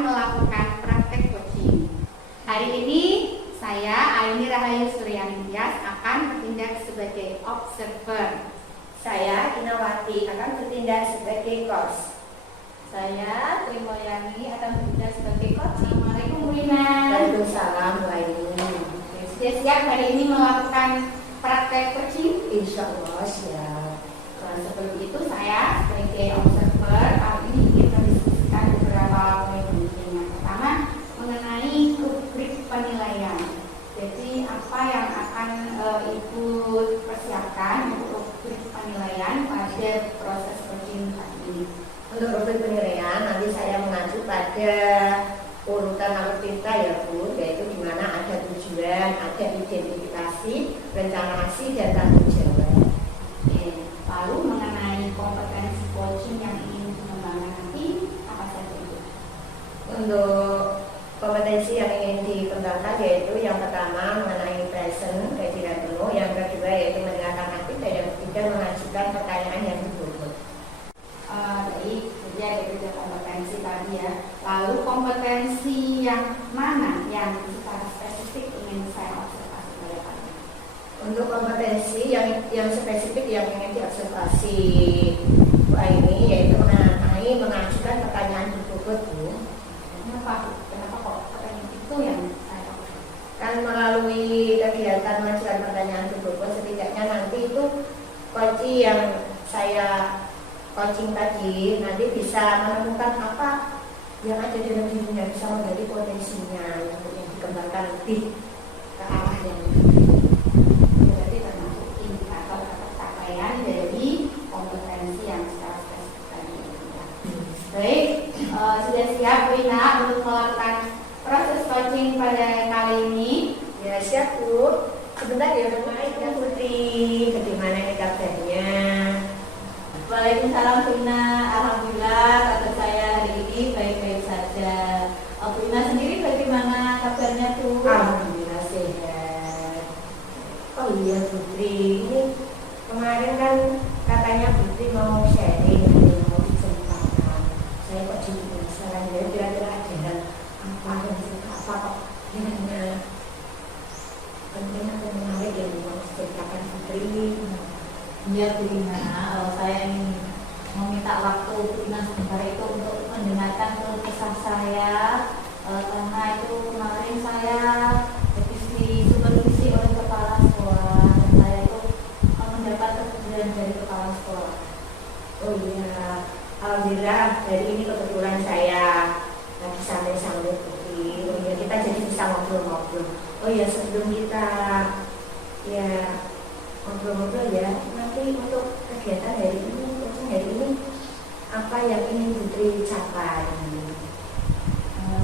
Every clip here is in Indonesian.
melakukan praktek coaching. Hari ini saya, Aini Rahayu Suryani Tias, akan bertindak sebagai observer. Saya, Inawati, akan bertindak sebagai coach. Saya, Tri Mulyani, akan bertindak sebagai coach. Assalamualaikum Bu Ina. Waalaikumsalam, Bu Aini. Sudah siap hari ini melakukan praktek coaching? Insya Allah siap. Sebelum itu saya sebagai observer kali ini ingin mendiskusikan beberapa poin penting. Yang pertama mengenai rubrik penilaian. Jadi apa yang akan Ibu persiapkan untuk rubrik penilaian pada proses coaching kali ini? Untuk rubrik penilaian nanti saya mengacu pada urutan alur-tinta ya Bu, yaitu di mana ada tujuan, ada identifikasi, rencana aksi, dan tanggung jawab. Lalu mengenai kompetensi coaching yang ingin dikembangkan nanti apa saja itu? Untuk kompetensi yang ingin dikembangkan yaitu yang pertama mengenai present, kehadiran penuh, yang kedua yaitu mendengarkan aktif, dan yang ketiga mengajukan pertanyaan yang berbobot. Baik, jadi ada tiga kompetensi tadi ya. Lalu kompetensi yang mana yang secara spesifik ingin saya observasi oleh kalian? Untuk kompetensi yang spesifik yang ingin diobservasi Bu Aini yaitu mengenai mengajukan pertanyaan berbobot Bu. Kenapa kok pertanyaan itu yang saya observasi? Kan melalui kegiatan mengajukan pertanyaan berbobot setidaknya nanti itu coaching yang saya coaching tadi nanti bisa menemukan apa yang ada dalam dirinya, bisa menjadi potensinya yang dikembangkan lebih ke arah yang Berarti termasuk indikator capaian dari kompetensi yang secara spesifik tadi. Baik, sudah siap Bu Ina untuk melakukan proses coaching pada kali ini? Ya siap Bu. Sebentar ya Bu Putri, bagaimana ini kabarnya? Waalaikumsalam Bu Ina. Alhamdulillah kabar saya hari ini baik-baik saja. Bu Ina sendiri bagaimana kabarnya tuh? Alhamdulillah sehat. Oh iya Putri, ini kemarin kan katanya Putri mau sharing, mau diceritakan. Saya kok jadi penasaran ya, kira-kira ada apa dan cerita apa kok kira-kira penting atau menarik yang mau diceritakan Putri. Iya Bu Ina, saya ingin meminta waktu Bu Ina sebentar itu untuk mendengarkan keluh kesah saya, karena itu kemarin saya habis disupervisi oleh kepala sekolah dan saya itu mendapat teguran dari kepala sekolah. Oh iya, alhamdulillah dari ini kebetulan saya lagi santai-santai Putri. Oh iya, kita jadi bisa ngobrol-ngobrol. Oh iya, sebelum kita ya ngobrol-ngobrol ya, nanti untuk kegiatan hari ini apa yang ingin Putri capai?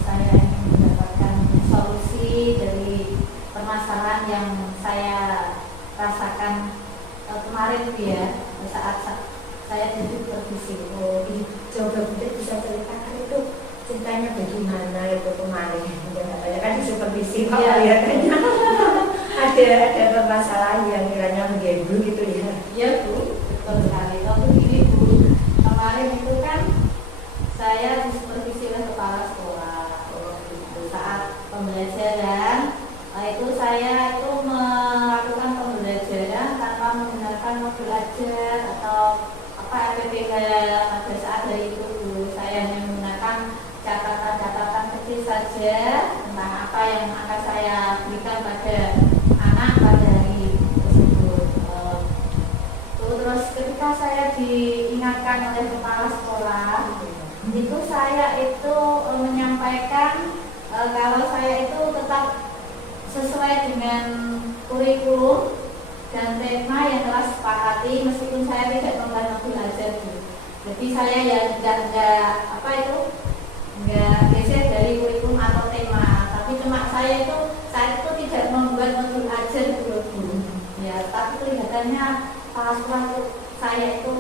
Saya ingin mendapatkan solusi dari permasalahan yang saya rasakan kemarin ya, saat saya duduk berdiskusi. Oh, coba Putri bisa ceritakan itu ceritanya bagaimana itu kemarin? Ya, kan di supervisi kok kelihatannya ada permasalahan yang kiranya mengganggu gitu ya. Iya Bu, betul sekali. Tapi gini Bu, kemarin itu kan saya disupervisi oleh kepala sekolah. Saat pembelajaran itu saya itu melakukan pembelajaran tanpa menggunakan modul ajar atau apa RPPK pada saat hari itu Bu. Saya hanya menggunakan catatan-catatan kecil saja tentang apa yang akan saya berikan pada anak pada hari tersebut. Terus ketika saya diingatkan oleh kepala sekolah, itu saya itu menyampaikan kalau saya itu tetap sesuai dengan kurikulum dan tema yang telah sepakati meskipun saya tidak membantu belajar. Jadi saya ya nggak geser dari kurikulum atau tema, tapi cuma saya itu saat itu tidak membuat modul ajar dulu. Ya, tapi kelihatannya pas waktu saya itu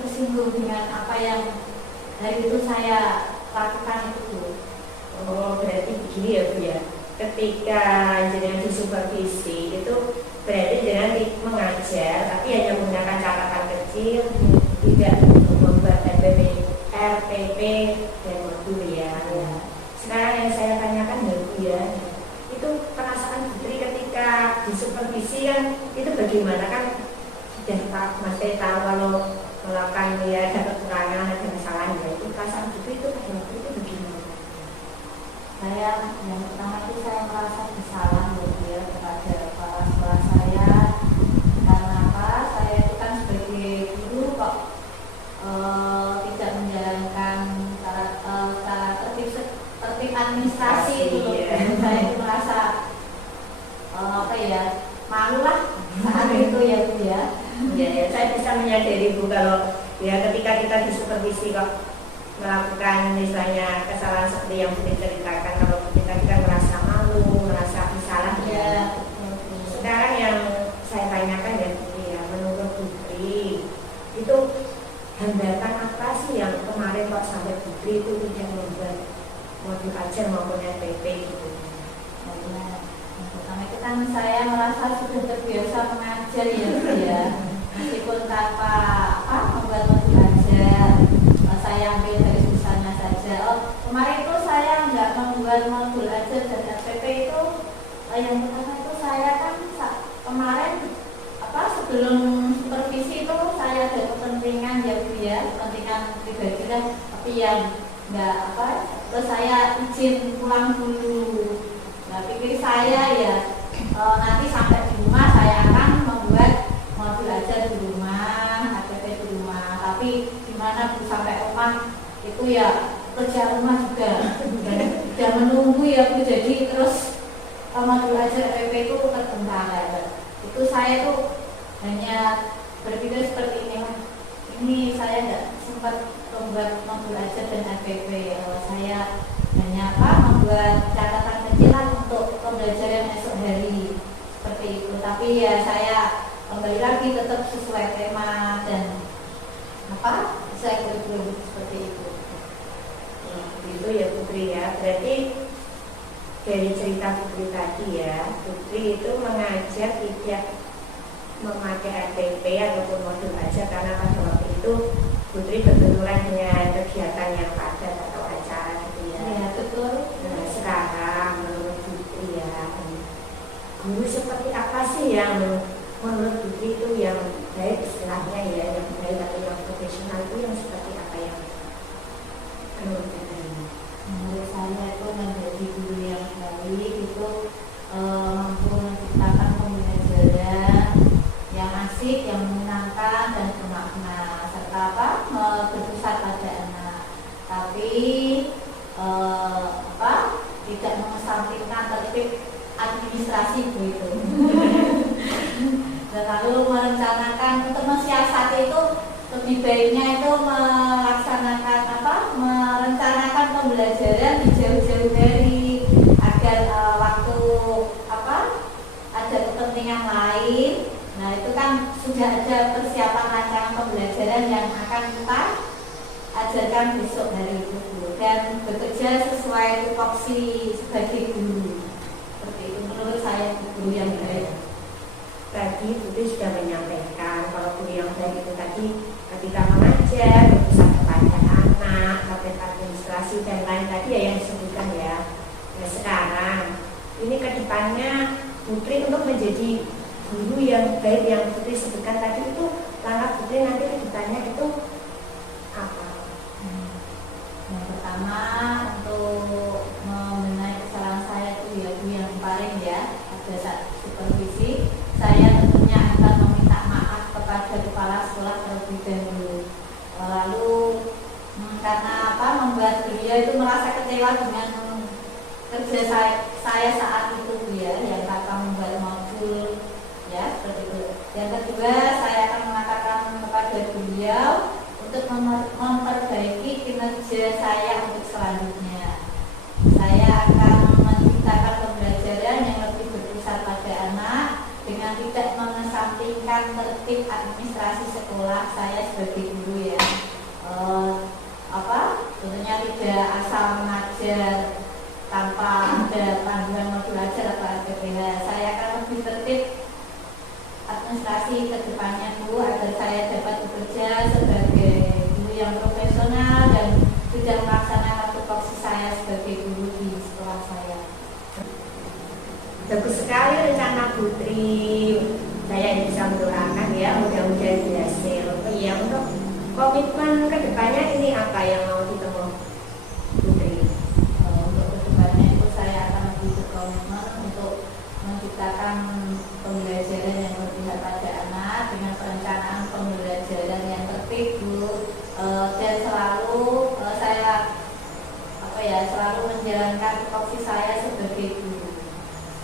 tersinggung dengan apa yang dari itu saya lakukan itu. Oh, berarti begini ya Bu ya. Ketika jenengan disupervisi itu berarti jenengan mengajar tapi hanya menggunakan catatan kecil, tidak membuat RPP dan modul ya. sekarang yang saya tanyakan ya Bu ya, itu perasaan Putri ketika disupervisi kan itu bagaimana, kan sudah Pak Mas Teh tahu kalau melakukan ya ada kekurangan, ada kesalahan ya, itu perasaan Putri itu pada waktu itu bagaimana? Saya yang pertama itu saya merasa bersalah ya kepada kepala sekolah saya, karena apa? Saya itu kan sebagai guru kok tidak menjalankan cara tertib administrasi itu. Saya itu merasa apa ya, malu lah saat itu ya Bu ya. Ya, saya bisa menyadari Bu kalau ya ketika kita disupervisi kok melakukan misalnya kesalahan seperti yang Putri ceritakan, kalau kita merasa malu, merasa bersalah ya. Sekarang yang saya tanyakan ya Putri ya, menurut Putri itu hambatan apa sih yang kemarin kok sampai Putri itu tidak membuat modul ajar maupun FPP gitu? Pertama itu kan saya merasa sudah terbiasa mengajar ya Bu ya, meskipun tanpa membuat modul ajar, saya ambil dari susahnya saja. Kemarin itu saya nggak membuat modul ajar dan FPP itu. Yang pertama itu saya kan kemarin sebelum supervisi itu saya ada kepentingan ya Bu ya, kepentingan pribadi lah, tapi yang nggak terus saya izin pulang dulu. Nah, pikir saya ya nanti sampai di rumah saya akan membuat modul ajar di rumah, APP di rumah. Tapi gimana Bu, sampai rumah itu ya kerja rumah juga dan menunggu ya Bu, jadi terus modul ajar APP itu terbengkalai. Itu saya tuh hanya berpikir seperti ini lah. Ini saya tidak sempat membuat modul ajar dan APP. Saya hanya membuat catatan kecilan untuk pembelajaran esok hari seperti itu. Tapi ya saya kembali lagi tetap sesuai tema dan sesuai kurikulum seperti itu. Itu ya Putri ya, berarti dari cerita Putri tadi ya, Putri itu mengajar tidak memakai APP ataupun modul ajar karena pada waktu itu Putri berbenturan dengan kegiatan yang padat atau acara gitu ya. Iya betul. Nah, sekarang menurut Putri ya, guru seperti apa sih yang menurut Putri itu yang baik istilahnya ya, yang baik atau yang profesional itu yang seperti apa yang menurut Putri? Menurut saya itu menjadi guru yang baik itu mampu menciptakan pembelajaran yang asik, yang menyenangkan dan bermakna, serta berpusat pada anak. Tapi tidak mengesampingkan tertib administrasi begitu. Dan lalu merencanakan untuk mensiasati itu lebih baiknya itu melaksanakan merencanakan pembelajaran di jauh-jauh dari, agar waktu ada kepentingan lain. Nah itu kan sudah ada persiapan rancangan pembelajaran yang akan kita ajarkan besok hari itu dan bekerja sesuai tupoksi sebagai guru. Seperti itu menurut saya guru yang baik. Tadi Putri sudah menyampaikan kalau guru yang baik itu tadi ketika mengajar berpusat kepada anak, terkait administrasi dan lain tadi ya yang disebutkan ya. Nah sekarang ini kedepannya Putri untuk menjadi guru yang baik yang Putri sebutkan tadi itu, langkah Putri nanti kedepannya itu apa? Yang pertama untuk membenahi kesalahan saya itu ya Bu yang kemarin ya, pada saat supervisi saya tentunya akan meminta maaf kepada kepala sekolah terlebih dahulu. Lalu karena membuat beliau itu merasa kecewa dengan kerja saya saat itu Bu ya, yang kata membuat modul ya seperti itu. Yang kedua saya akan mengatakan kepada beliau untuk memperbaiki kinerja saya untuk selanjutnya. Saya akan menciptakan pembelajaran yang lebih berpusat pada anak dengan tidak mengesampingkan tertib administrasi sekolah saya sebagai guru ya. Tentunya tidak asal mengajar tanpa ada panduan modul ajar atau RPPH. Saya akan lebih tertib administrasi ke depannya Bu, agar saya dapat bekerja sebagai guru yang profesional dan sudah melaksanakan tupoksi saya sebagai guru Bagus sekali rencana Putri. Saya bisa mendoakan ya, mudah-mudahan berhasil. Oh iya, untuk komitmen kedepannya ini apa yang mau ditemu Putri? Untuk kedepannya itu saya akan lebih berkomitmen untuk menciptakan pembelajaran yang berpihak pada anak dengan perencanaan pembelajaran yang tertib, Bu. Dan selalu saya selalu menjalankan tupoksi saya sebagai guru.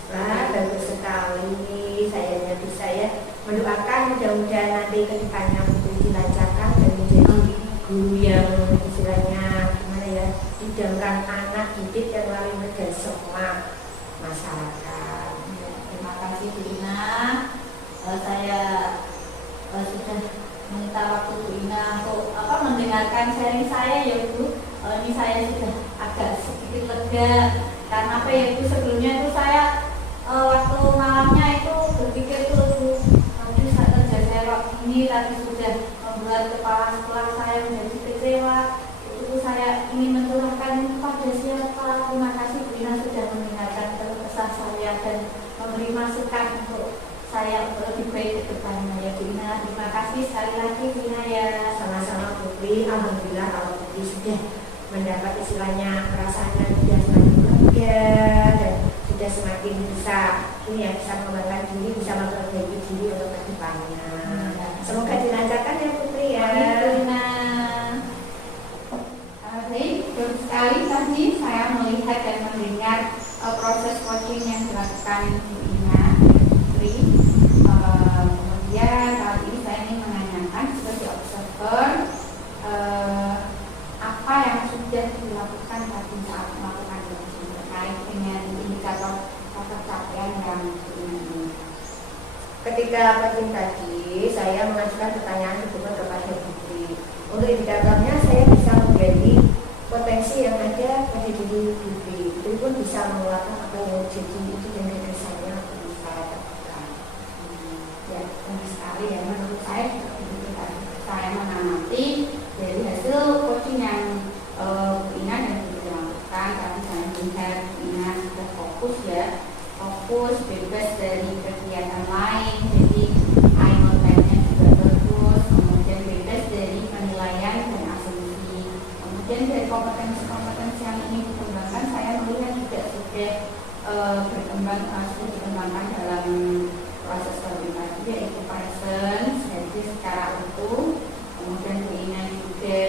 Wah, bagus sekali. Saya bisa ya mendoakan mudah-mudahan nanti kedepannya Putri dilancarkan dan menjadi guru yang istilahnya gimana ya, idamkan anak didik yang lalu dan semua masyarakat. Ya, terima kasih Bu Ina. Saya sudah minta waktu Bu Ina untuk mendengarkan sharing saya ya Bu. Ini saya sudah agak sedikit lega karena apa ya Bu, sebelumnya itu saya waktu malamnya itu berpikir tuh Bu, nanti kerja saya waktu ini tadi sudah membuat kepala sekolah saya menjadi kecewa. Itu saya ingin menurunkan pada siapa. Terima kasih Bu Ina sudah mendengarkan keluh kesah saya dan memberi masukan untuk saya untuk lebih baik ke depannya ya Bu Ina. Terima kasih sekali lagi Bu Ina ya. Sama-sama Putri, alhamdulillah kalau Putri sudah mendapat istilahnya perasaannya sudah semakin lega dan sudah semakin bisa ini ya, bisa mengembangkan diri, bisa memperbaiki diri untuk kedepannya. Semoga dilancarkan ya Putri ya. Amin Bu Ina. Baik, betul sekali tadi saya melihat dan mendengar proses coaching yang dilakukan Bu Ina Putri. Kemudian kali ini saya ingin menanyakan sebagai observer apa yang sudah dilakukan tadi saat melakukan coaching terkait dengan indikator pencapaian yang ini. Ketika coaching tadi, saya mengajukan pertanyaan tersebut kepada Putri. Untuk indikatornya saya bisa menggali potensi yang ada pada diri Putri. Putri pun bisa mengeluarkan apa yang jadi itu dan gagasannya bisa terbukti. Ya, benar sekali ya. Menurut saya juga begitu kan. Saya mengamati dari hasil coaching yang Bu Ina dan Bu lakukan. Tapi saya melihat Bu Ina sudah fokus ya, fokus bebas dari kegiatan lain. Jadi eye contact-nya juga bagus. Kemudian bebas dari penilaian dan asumsi. Kemudian dari kompetensi-kompetensi yang ini dikembangkan, saya melihat juga sudah dikembangkan dalam proses komunikasi, yaitu presence, jadi secara utuh. Kemudian Bu Ina juga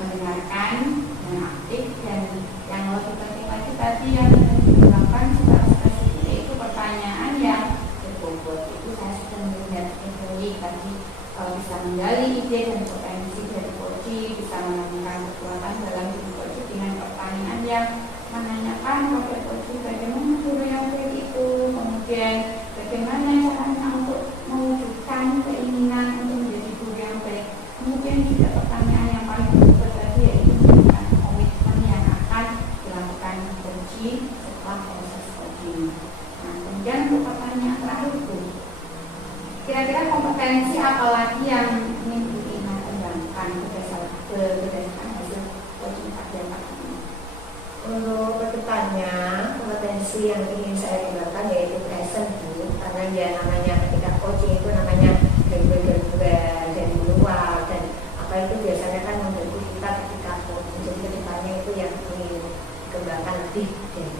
mendengarkan dengan aktif, dan yang lebih penting lagi tadi yang dikembangkan secara spesifik yaitu pertanyaan yang berbobot. Itu saya sudah melihat teori tadi bisa menggali ide dan potensi dari coaching, bisa menemukan kekuatan dalam diri coaching dengan pertanyaan yang menanyakan kepada coaching bagaimana guru yang baik itu, kemudian bagaimana caranya untuk mewujudkan keinginan untuk menjadi guru yang baik. Kemudian juga pertanyaan yang paling penting tadi yaitu menentukan komitmen yang akan dilakukan coaching setelah proses coaching. Nah, kemudian untuk pertanyaan terakhir itu, kira-kira kompetensi apa lagi yang ingin Bu Ina kembangkan berdasarkan hasil coaching pada hari ini? Untuk kedepannya, kompetensi yang ingin saya kembangkan yaitu present Bu, karena ya namanya ketika coaching itu namanya gangguan-gangguan dan luar dan apa itu biasanya kan membantu kita ketika coaching. Jadi kedepannya itu yang ingin dikembangkan lebih dan